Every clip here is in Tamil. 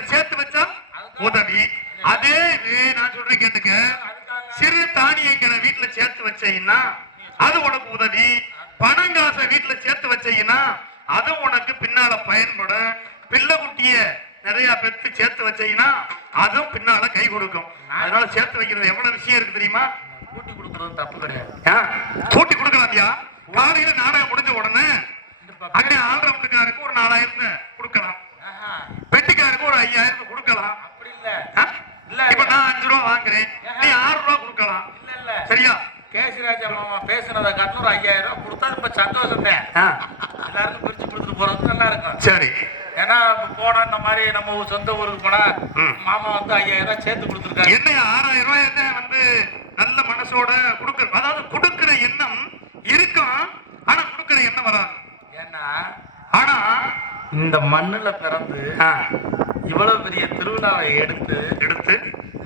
வீட்டுல சேர்த்து வச்சா உதவி. அதே நான் சொல்றேன் கேட்டுக்க, சிறு தானியங்களை வீட்டுல சேர்த்து வச்சீங்கன்னா அது உனக்கு உதவி. பணங்காசை வீட்டுல சேர்த்து வச்சீங்கன்னா அது உனக்கு பின்னால பயன்படும். பிள்ளை குட்டிய நிறைய பெத்து சேர்த்து வச்சீங்கன்னா அதுவும் பின்னால கை கொடுக்கும். அதனால சேர்த்து வைக்கிறது எவ்வளவு விஷயம் இருக்கு தெரியுமா? கூட்டி கொடுக்கறது தப்பு கிடையாது. கூட்டி கொடுக்கலாம்யா. காலையில நாடகம் முடிஞ்ச உடனே அங்கே ஆல்ரவுண்டுக்காருக்கு ஒரு 4000 கொடுக்கலாம், பெட்டிக்காருக்கு ஒரு 5000 கொடுக்கலாம். அப்படி இல்ல, இப்ப நான் 5 ரூபா வாங்குறேன், நீ 6 ரூபா கொடுக்கலாம். இல்ல சரியா? கேசிராஜா மாமா பேசுனதை காட்டிலும் ஒரு 5000 ரூபாய் கொடுத்தா இப்ப சந்தோஷம் தான். எல்லாருக்கும் பிரிச்சு கொடுத்துட்டு போறது நல்லா இருக்கும். சரி. ஏன்னா போனா இந்த மாதிரி நம்ம சொந்த ஊருக்கு போனா மாமா வந்து 5000 ரூபாய் சேர்த்து கொடுத்துருக்காரு. என்ன 6000 ரூபாய் என்ன வந்து நல்ல மனசோட கொடுக்குற, அதாவது கொடுக்கிற எண்ணம் இருக்கும், ஆனா கொடுக்கிற எண்ணம் வராது. ஏன்னா ஆனா இந்த மண்ணுல பிறந்து இவ்வளவு பெரிய திருவிழாவை எடுத்து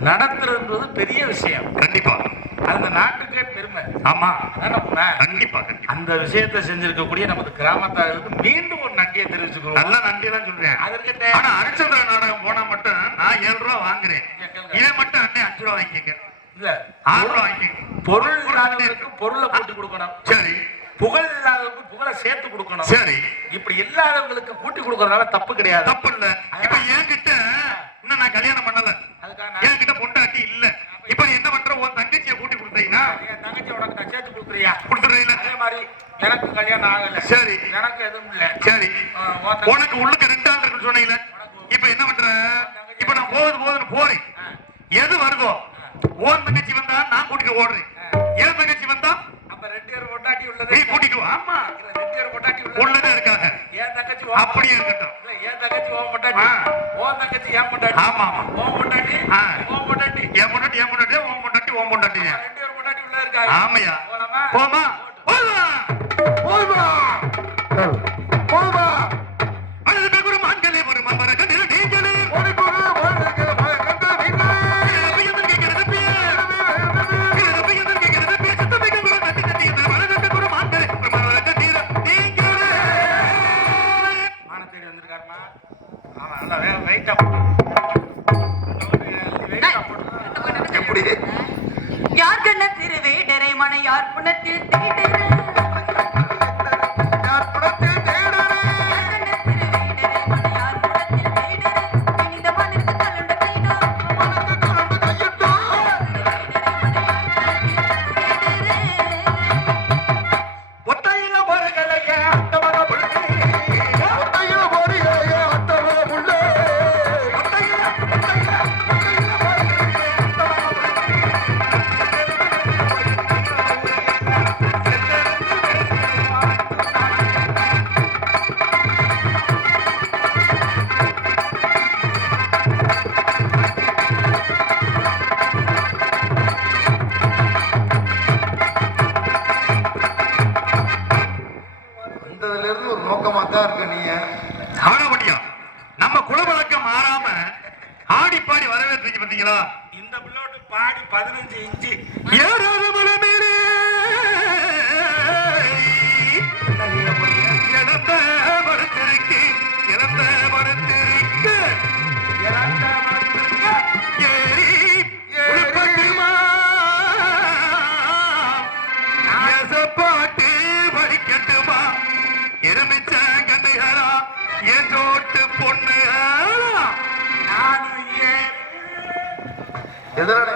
நடத்துறது பெரிய விஷயம். கண்டிப்பா அந்த நாட்டுக்கே பெருமை. ஆமா கண்டிப்பா. அந்த விஷயத்தை செஞ்சிருக்கக்கூடிய நமது கிராமத்தாருக்கு மீண்டும் ஒரு நன்றியை தெரிவிச்சுக்கிறோம். நல்ல நன்றி தான் சொல்றேன். ஆனா ஹரிச்சந்திர நாடகம் போனா மட்டும் நான் 7 ரூபா வாங்குறேன், இதை மட்டும் அண்ணே 5 ரூபா வாங்கிக்கங்க. இல்ல 6 ரூபா வாங்கிக்கங்க. பொருள் இல்லாதவங்களுக்கு பொருளை கூட்டி கொடுக்கணும். சரி. புகழ் இல்லாதவங்களுக்கு புகழை சேர்த்து கொடுக்கணும். சரி. இப்படி இல்லாதவங்களுக்கு கூட்டி கொடுக்கறதுனால தப்பு கிடையாது. தப்பு இல்ல. இப்ப என்கிட்ட இன்னும் நான் கல்யாணம் பண்ணல, என்கிட்ட பொண்டாட்டி இல்ல. இப்ப என்ன பண்ற, உன் தங்கச்சியை கூட்டி கொடுத்தீங்கன்னா என் தங்கச்சி உனக்கு நான் சேர்த்து கொடுக்குறியா? கொடுத்துறீங்களா? அதே மாதிரி எனக்கு கல்யாணம் ஆகல. சரி. எனக்கு எதுவும் இல்ல. சரி. உனக்கு உள்ளுக்கு 2 ஆள் இருக்குன்னு சொன்னீங்களே, இப்ப என்ன பண்ற? இப்ப நான் போகுதுன்னு போறேன், எது வருதோ உன் தங்கச்சி வந்தா நான் கூட்டிட்டு ஓடுறேன், என் தங்கச்சி வந்தா அப்ப 2 பேர் பொண்டாட்டி உள்ளது நீ கூட்டிட்டு. ஆமா 2 பேர் பொண்டாட்டி உள்ளதே இருக்காங்க. என் தங்கச்சி அப்படியே இருக்கட்டும். என் தங்கச்சி ஓ பொண்டாட்டி, ஓ தங்கச்சி என் பொண்டாட்டி. ஆமா ஓ பொண்டாட்டி ஓ பொண்டாட்டி, என் பொண்டாட்டி என் பொண்டாட்டி, ஓ பொண்டாட்டி ஓ பொண்டாட்டி. 2 பேர் பொண்டாட்டி உள்ள இருக்காங்க. ஆமையா? போமா போமா போமா. அழுது குரு மான்களே ஒரு மமர கண்ணில் நீங்களே ஒரு குரு வாழ்க்கை மகந்த நீங்களே பியதன் கேக்குறது பிய சுத்தமிக குரு கட்டி மரகண்ட குரு மான்களே ஒரு மமர கண்ணில் நீங்களே. மான தேடி வந்திருக்காருமா. ஆமா நல்லா வெயிட்டா எப்படி யார் கண்ண திருவேடரை மன யார் புனத்தில் தேடரை நம்ம குலவழக்கம் மாறாம ஆடி பாடி வரவேற்று பாத்தீங்களா? இந்த பிள்ளோட்டு பாடி 15 இன்ச்சு ஏறாத மலை மேலே இழந்த மரத்திற்கு ஏறி பாட்டு படிக்கட்டுமா? எருமிச்ச கண்ணுகளா என் தோட்டு பொண்ணு நானும் ஏன் எதிரான